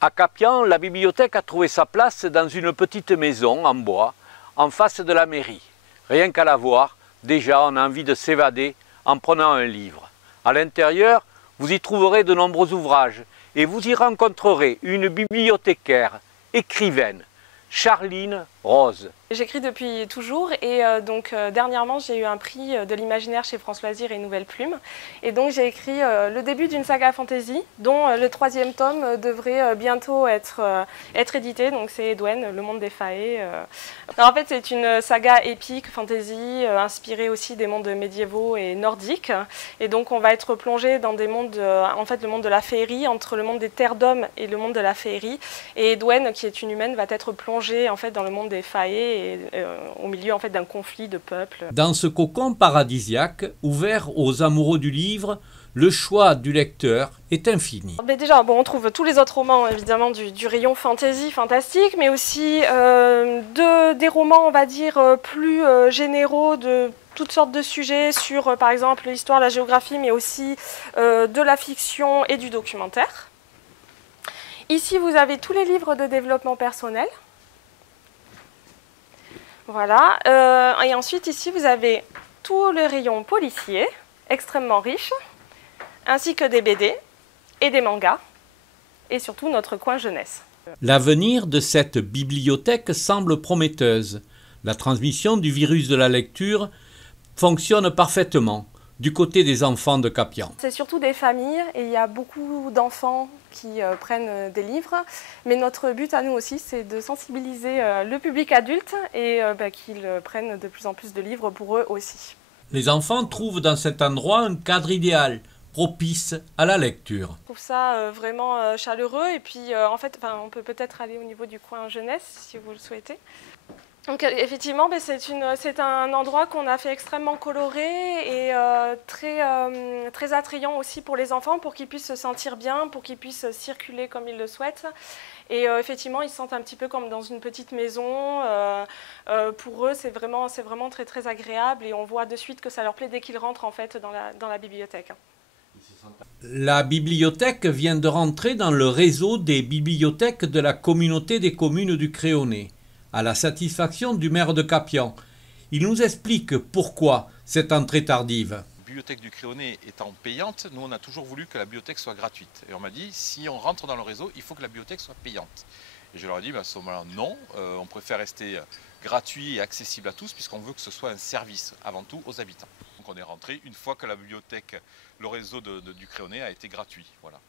À Capian, la bibliothèque a trouvé sa place dans une petite maison en bois, en face de la mairie. Rien qu'à la voir, déjà on a envie de s'évader en prenant un livre. À l'intérieur, vous y trouverez de nombreux ouvrages et vous y rencontrerez une bibliothécaire, écrivaine, Charline Rose. J'écris depuis toujours et dernièrement j'ai eu un prix de l'imaginaire chez France Loisirs et Nouvelle Plume. Et donc j'ai écrit le début d'une saga fantasy dont le 3e tome devrait bientôt être édité. Donc c'est Edwen, le monde des Fae. En fait c'est une saga épique, fantasy, inspirée aussi des mondes médiévaux et nordiques. Et donc on va être plongé dans des mondes, en fait le monde de la féerie, entre le monde des terres d'hommes et le monde de la féerie. Et Edwen, qui est une humaine, va être plongée en fait dans le monde des Fae. Au milieu en fait, d'un conflit de peuples. Dans ce cocon paradisiaque, ouvert aux amoureux du livre, le choix du lecteur est infini. Mais déjà, on trouve tous les autres romans évidemment du rayon fantasy, fantastique, mais aussi des romans, on va dire, plus généraux de toutes sortes de sujets sur, par exemple, l'histoire, la géographie, mais aussi de la fiction et du documentaire. Ici, vous avez tous les livres de développement personnel. Voilà, et ensuite ici vous avez tout le rayon policier, extrêmement riche, ainsi que des BD et des mangas, et surtout notre coin jeunesse. L'avenir de cette bibliothèque semble prometteuse. La transmission du virus de la lecture fonctionne parfaitement du côté des enfants de Capian. C'est surtout des familles et il y a beaucoup d'enfants qui prennent des livres. Mais notre but à nous aussi, c'est de sensibiliser le public adulte et qu'ils prennent de plus en plus de livres pour eux aussi. Les enfants trouvent dans cet endroit un cadre idéal, propice à la lecture. Je trouve ça vraiment chaleureux et puis en fait, on peut peut-être aller au niveau du coin jeunesse si vous le souhaitez. Donc effectivement, c'est un endroit qu'on a fait extrêmement coloré et très attrayant aussi pour les enfants, pour qu'ils puissent se sentir bien, pour qu'ils puissent circuler comme ils le souhaitent. Et effectivement, ils se sentent un petit peu comme dans une petite maison. Pour eux, c'est vraiment très très agréable et on voit de suite que ça leur plaît dès qu'ils rentrent en fait dans la bibliothèque. La bibliothèque vient de rentrer dans le réseau des bibliothèques de la communauté des communes du Créonais, à la satisfaction du maire de Capian. Il nous explique pourquoi cette entrée tardive. La bibliothèque du Créonais étant payante, nous on a toujours voulu que la bibliothèque soit gratuite. Et on m'a dit, si on rentre dans le réseau, il faut que la bibliothèque soit payante. Et je leur ai dit, à ce moment-là, non, on préfère rester gratuit et accessible à tous, puisqu'on veut que ce soit un service, avant tout, aux habitants. Donc on est rentré une fois que la bibliothèque, le réseau du Créonais a été gratuit. Voilà.